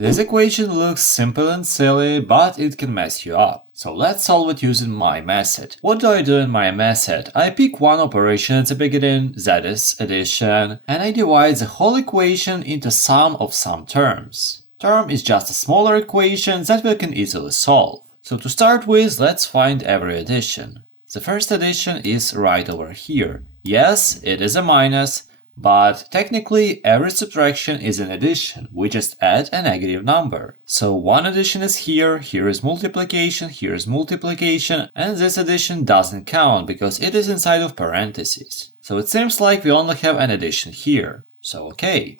This equation looks simple and silly, but it can mess you up. So let's solve it using my method. What do I do in my method? I pick one operation at the beginning, that is addition, and I divide the whole equation into sum of some terms. Term is just a smaller equation that we can easily solve. So to start with, let's find every addition. The first addition is right over here. Yes, it is a minus, but technically every subtraction is an addition. We just add a negative number. So one addition is here, here is multiplication, and this addition doesn't count because it is inside of parentheses. So it seems like we only have an addition here. So okay.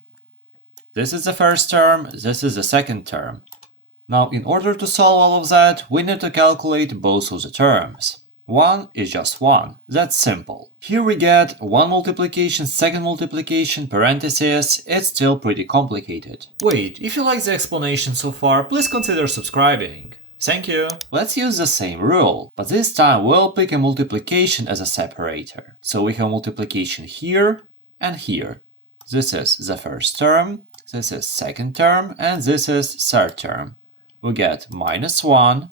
This is the first term, this is the second term. Now in order to solve all of that, we need to calculate both of the terms. 1 is just 1. That's simple. Here we get 1 multiplication, second multiplication, parentheses. It's still pretty complicated. Wait, if you like the explanation so far, please consider subscribing. Thank you. Let's use the same rule, but this time we'll pick a multiplication as a separator. So we have multiplication here and here. This is the first term, this is second term, and this is third term. We get -1,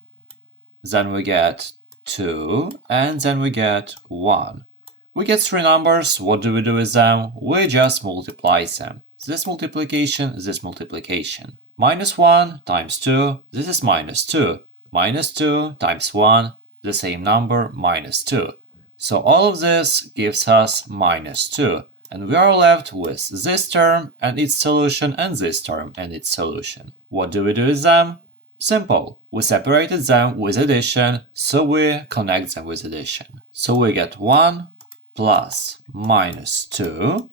then we get 2, and then we get 1. We get 3 numbers. What do we do with them? We just multiply them. This multiplication, -1 times 2, this is -2. -2 times 1, the same number, -2. So all of this gives us -2. And we are left with this term and its solution and this term and its solution. What do we do with them? Simple. We separated them with addition, so we connect them with addition. So we get 1 plus -2,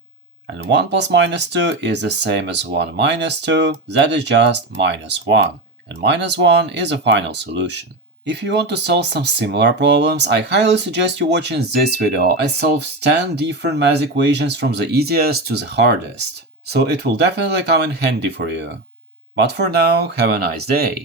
and 1 plus -2 is the same as 1 minus 2, that is just -1, and -1 is the final solution. If you want to solve some similar problems, I highly suggest you watching this video. I solved 10 different math equations from the easiest to the hardest, so it will definitely come in handy for you. But for now, have a nice day.